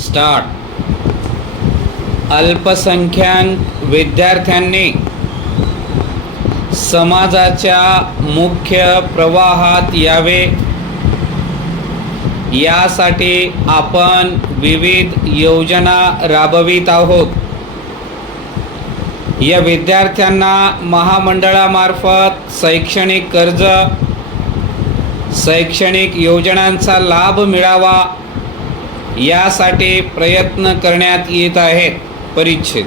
Start. अल्पसंख्याक विद्यार्थ्यांनी समाजाच्या मुख्य प्रवाहात यावे यासाठी आपण विविध योजना राबवित आहोत. या विद्यार्थ्यांना महामंडळामार्फत शैक्षणिक कर्ज, शैक्षणिक योजनांचा लाभ मिळावा यासाठी प्रयत्न करण्यात येत आहेत. परिच्छेद.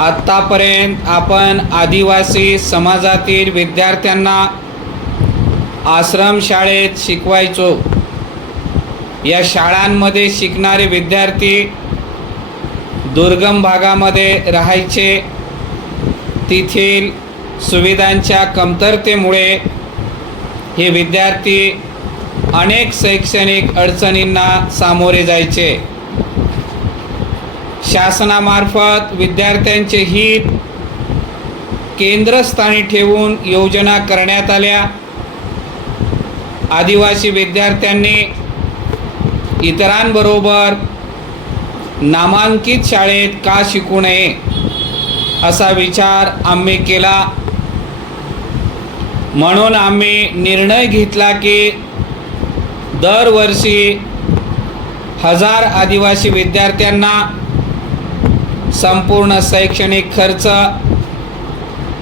आत्तापर्यंत आपण आदिवासी समाजातील विद्यार्थ्यांना आश्रमशाळेत शिकवायचो. या शाळांमध्ये शिकणारे विद्यार्थी दुर्गम भागामध्ये राहायचे. तेथील सुविधांच्या कमतरतेमुळे हे विद्यार्थी अनेक शैक्षणिक अडचणींना सामोरे जायचे. शासनामार्फत विद्यार्थ्यांचे हित केंद्रस्थानी ठेवून योजना करण्यात आल्या. आदिवासी विद्यार्थ्यांनी इतरांबरोबर नामांकित शाळेत का शिकू नये असा विचार आम्ही केला. म्हणून आम्ही निर्णय घेतला की दरवर्षी 1000 आदिवासी विद्यार्थ्यांना संपूर्ण शैक्षणिक खर्च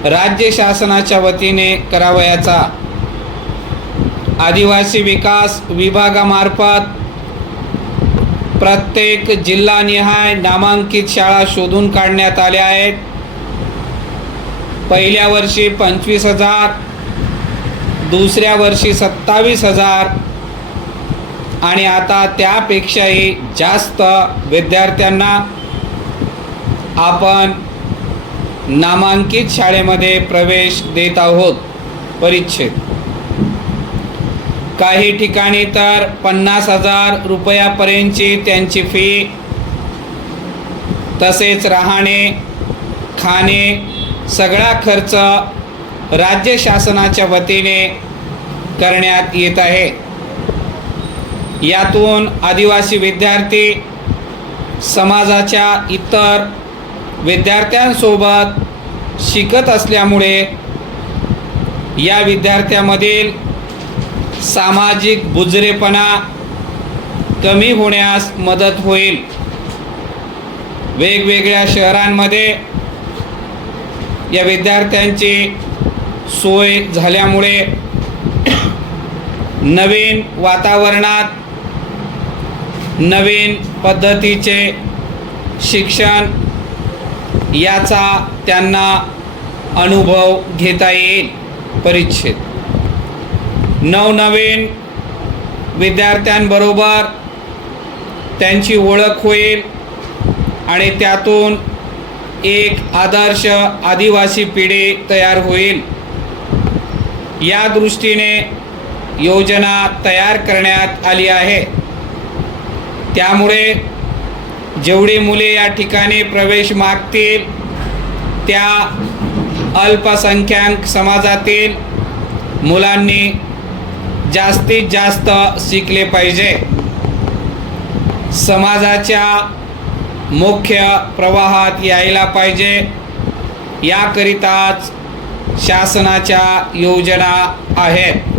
राज्य शासनाच्या वतीने करावयाचा. आदिवासी विकास विभागामार्फत प्रत्येक जिल्हानिहाय नामांकित शाळा शोधून काढण्यात आल्या आहेत. पहिल्या वर्षी 25,000, दुसऱ्या वर्षी 27,000 आणि आता त्यापेक्षाही जास्त विद्यार्थ्यांना आपण नामांकित शाळेमध्ये प्रवेश देत आहोत. परिच्छेद. काही ठिकाणी तर 50,000 रुपयापर्यंतची त्यांची फी, तसेच राहणे, खाणे सगळा खर्च राज्य शासनाच्या वतीने करण्यात येत आहे. यातून आदिवासी विद्यार्थी समाजाच्या इतर विद्यार्थ्यांसोबत शिकत असल्यामुळे या विद्यार्थ्यांमधील सामाजिक बुजरेपणा कमी होण्यास मदत होईल. वेगवेगळ्या शहरांमध्ये या विद्यार्थ्यांची सोय झाल्यामुळे नवीन वातावरणात नवीन पद्धतीचे शिक्षण याचा त्यांना अनुभव घेता येईल. परिच्छेद. नवनवीन विद्यार्थ्यांबरोबर त्यांची ओळख होईल आणि त्यातून एक आदर्श आदिवासी पिढी तयार होईल. या दृष्टीने योजना तयार करण्यात आली आहे. त्यामुळे जेवढी मुले या ठिकाणी प्रवेश मागतील त्या अल्पसंख्याक समाजातील मुलांनी जास्तीत जास्त शिकले पाहिजे. समाजाच्या मुख्य प्रवाहात यायला पाहिजे. याकरिताच शासनाच्या योजना आहेत.